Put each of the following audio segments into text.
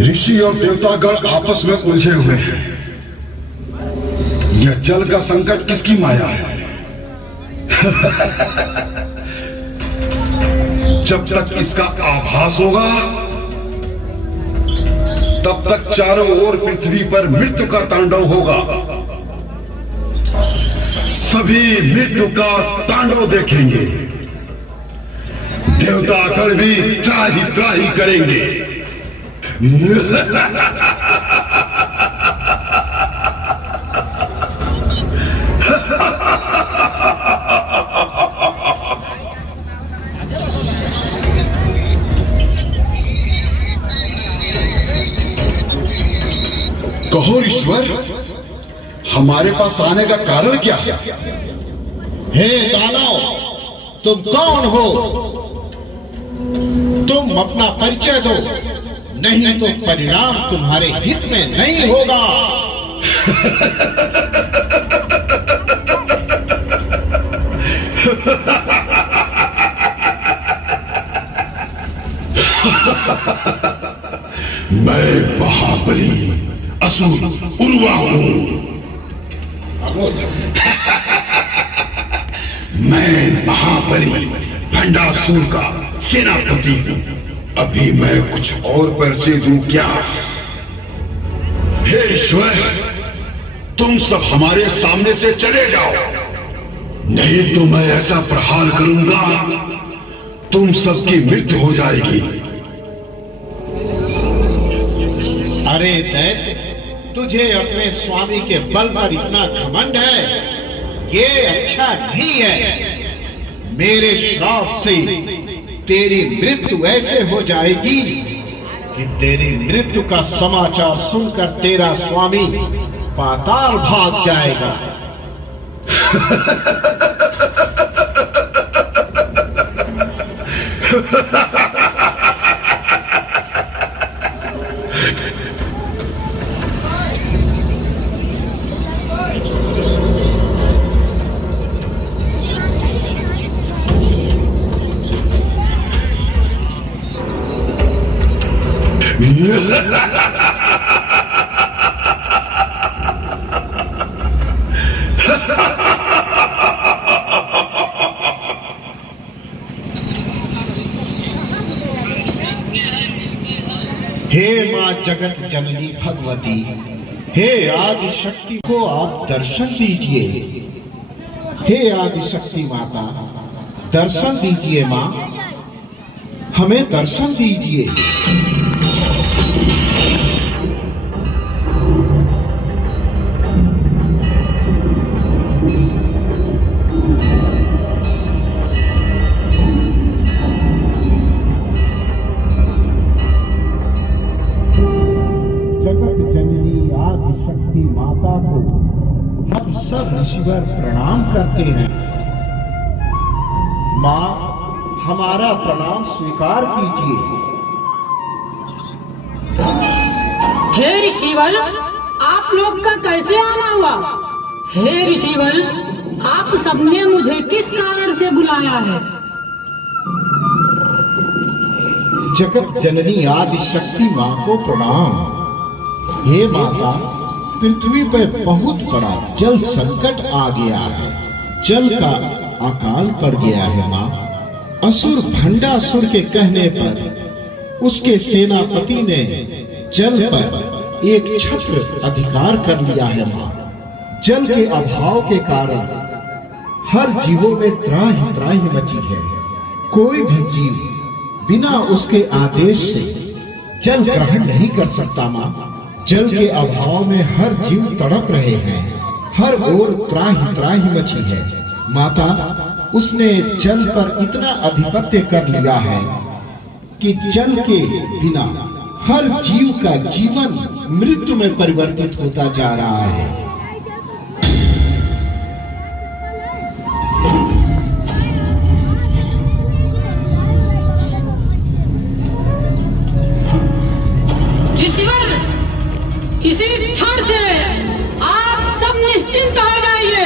ऋषि और देवतागण आपस में उलझे हुए हैं। यह जल का संकट किसकी माया है? जब तक इसका आभास होगा तब तक चारों ओर पृथ्वी पर मृत्यु का तांडव होगा। सभी मृत्यु का तांडव देखेंगे। देवतागण भी त्राही त्राही करेंगे। कहो ईश्वर, हमारे पास आने का कारण क्या है? हे दानव, तुम कौन हो? तुम अपना परिचय दो, नहीं तो परिणाम तुम्हारे हित में नहीं होगा। मैं महाबली असुर उर्वा हूं। मैं महाबली भंडासुर का सेनापति हूं। अभी मैं कुछ और परिचय दूं क्या? हे ईश्वर, तुम सब हमारे सामने से चले जाओ, नहीं तो मैं ऐसा प्रहार करूंगा तुम सबकी मृत्यु हो जाएगी। अरे दैत्य, तुझे अपने स्वामी के बल पर इतना घमंड है, ये अच्छा नहीं है। मेरे श्राप से तेरी मृत्यु ऐसे हो जाएगी कि तेरी मृत्यु का समाचार सुनकर तेरा स्वामी पाताल भाग जाएगा। हे मां जगत जननी भगवती, हे आदि शक्ति को आप दर्शन दीजिए। हे आदि शक्ति माता, दर्शन दीजिए मां, हमें दर्शन दीजिए। सब ईश्वर प्रणाम करते हैं। मां, हमारा प्रणाम स्वीकार कीजिए। हे ऋषिवर, आप लोग का कैसे आना हुआ? हे ऋषिवर, आप सबने मुझे किस कारण से बुलाया है? जगत जननी आदि शक्ति मां को प्रणाम। हे माता, पृथ्वी पर बहुत बड़ा जल संकट आ गया है। जल का अकाल पड़ गया है मां। असुर भंडासुर के कहने पर उसके सेनापति ने जल पर एक छत्र अधिकार कर लिया है मां। जल के अभाव के कारण हर जीवों में त्राही त्राही मची है। कोई भी जीव बिना उसके आदेश से जल ग्रहण नहीं कर सकता मां। जल के अभाव में हर जीव तड़प रहे हैं। हर ओर त्राही त्राही मची है माता। उसने जल पर इतना अधिपत्य कर लिया है कि जल के बिना हर जीव का जीवन मृत्यु में परिवर्तित होता जा रहा है। इसी क्षण से आप सब निश्चिंत हो जाइए।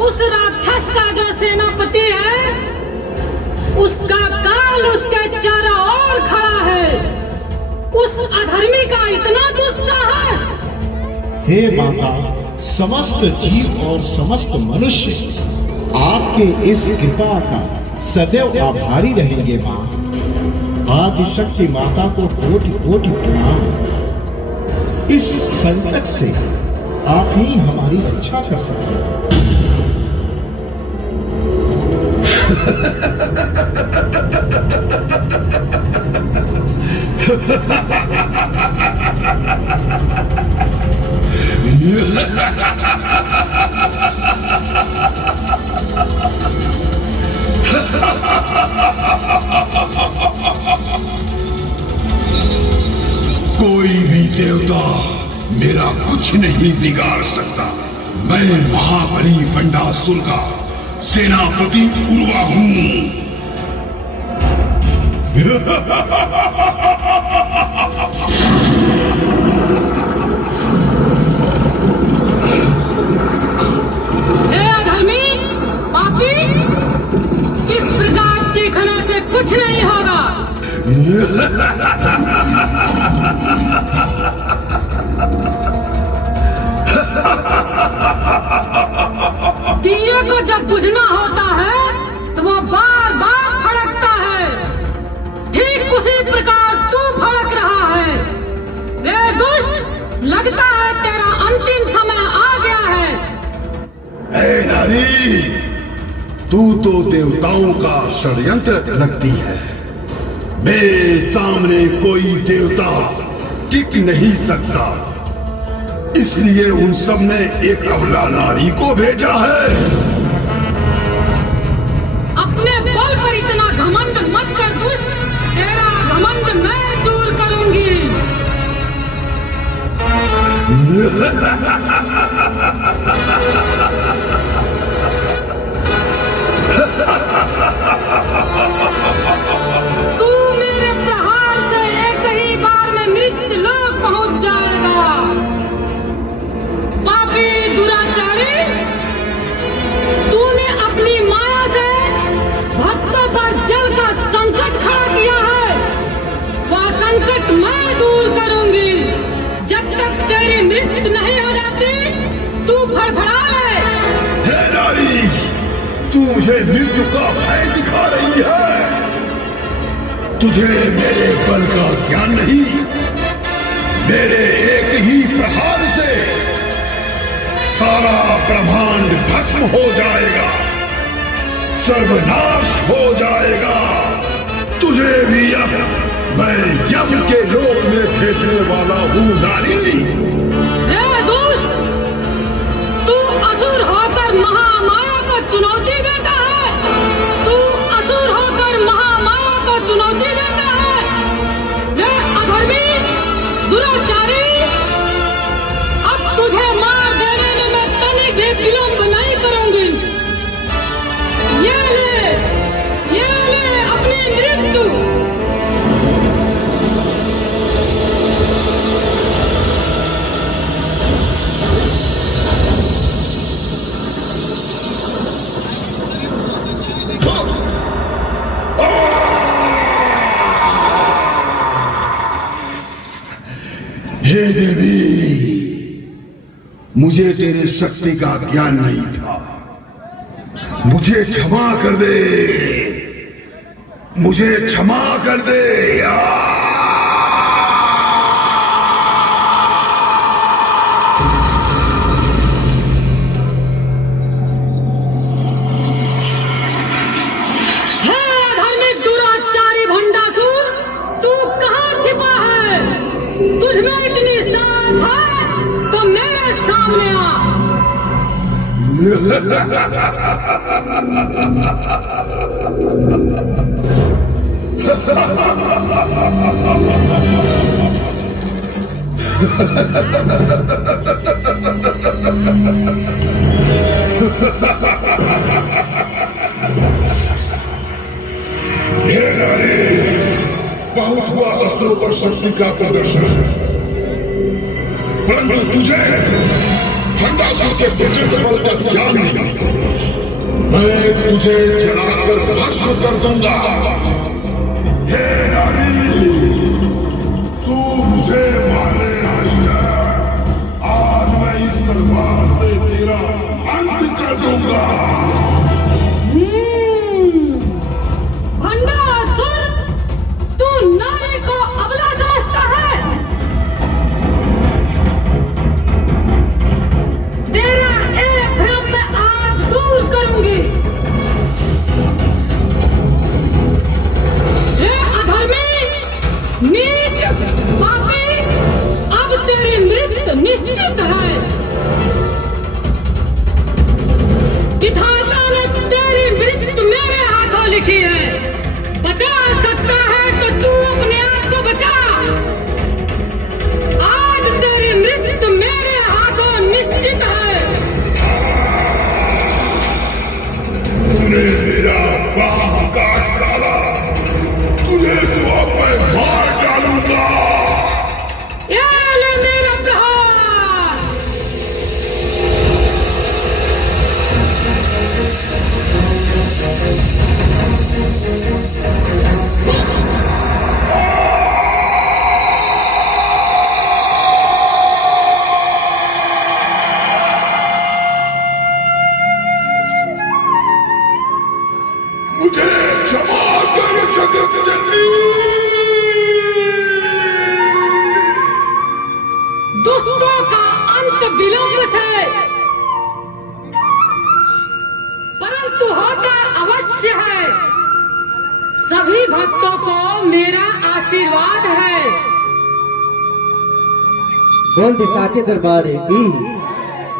उस राक्षस का जो सेनापति है, उसका काल उसके चारों ओर खड़ा है। उस अधर्मी का इतना दुस्साहस। हे माता, समस्त जीव और समस्त मनुष्य आपके इस कृपा का सदैव आभारी रहेंगे माँ। आदिशक्ति माता को कोटि कोटि प्रणाम। इस संकट से आप ही हमारी रक्षा कर सकते हैं। कोई भी देवता मेरा कुछ नहीं बिगाड़ सकता। मैं महाबली बंडासुर का सेनापति उर्वा हूं। हे अधर्मी, पापी, इस प्रकार चीखने से कुछ नहीं होगा। दिए को जब बुझना होता है तो वो बार बार फड़कता है। ठीक उसी प्रकार तू फड़क रहा है। रे दुष्ट, लगता है तेरा अंतिम समय आ गया है। ऐ नारी, तू तो देवताओं का षड्यंत्र लगती है। मेरे सामने कोई देवता टिक नहीं सकता, इसलिए उन सब ने एक अबला नारी को भेजा है। अपने बल पर इतना घमंड मत कर दुष्ट, तेरा घमंड मैं दूर करूंगी। तू मेरे प्रहार से एक ही बार में मृत्यु लोक पहुंच जाएगा। पापी दुराचारी, तूने अपनी माया से भक्तों पर जल का संकट खड़ा किया है। वह संकट मैं दूर करूंगी। जब तक तेरी मृत्यु नहीं हो जाती, तू फड़फड़ा ले। हे नारी, तू मुझे मृत्यु का भय दिखा रही है। तुझे मेरे बल का ज्ञान नहीं। मेरे एक ही प्रहार से सारा ब्रह्मांड भस्म हो जाएगा, सर्वनाश हो जाएगा। तुझे भी अब मैं यम के लोक में भेजने वाला हूं नारी। हे दुष्ट, तू असुर होकर महामाया को चुनौती देता है। तू असुर होकर महामाया को चुनौती देता है। हे अधर्मी, दुराचारी, अब तुझे मार देने में मैं तनिक भी विलंब नहीं करूंगी। ये ले अपनी मृत्यु। हे देवी, मुझे तेरे शक्ति का ज्ञान नहीं था। मुझे क्षमा कर दे, मुझे क्षमा कर दे। हे धार्मिक दुराचारी भंडासुर, तू कहाँ छिपा है? तुझमें इतनी साहस है तो मेरे सामने आ। बहुत हुआ अस्त्रों पर शक्ति का प्रदर्शन, परंतु तुझे भंडासुर के प्रचंड बल का ज्ञान नहीं, मैं तुझे जलाकर भस्म कर दूंगा। हे नारी, तू मुझे मारने आई है, आज मैं इस तलवार से तेरा अंत कर दूंगा। भंडासुर, तू नारी को अबला समझता है? तेरा एक भ्रम मैं आज दूर करूंगी। हे अधर्मी, नीच, पापी, अब तेरी मृत्यु निश्चित है। विधाता ने तेरी मृत्यु मेरे हाथों लिखी है। बचा सकता है तो तू अपने आप को बचा। आज तेरी मृत्यु मेरे हाथों निश्चित है। तूने मेरा बाह काट डाला, तुझे तो अब मैं मार डालूंगा। ये ले मेरा प्रहार। मुझे क्षमा कर जगत जननी। दुष्टों का अंत विलंब से, परंतु होता अवश्य है। सभी भक्तों को मेरा आशीर्वाद है। बोल दे साचे दरबार की,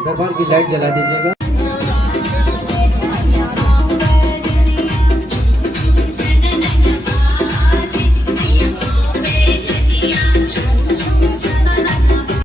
दरबार की लाइट जला दीजिएगा।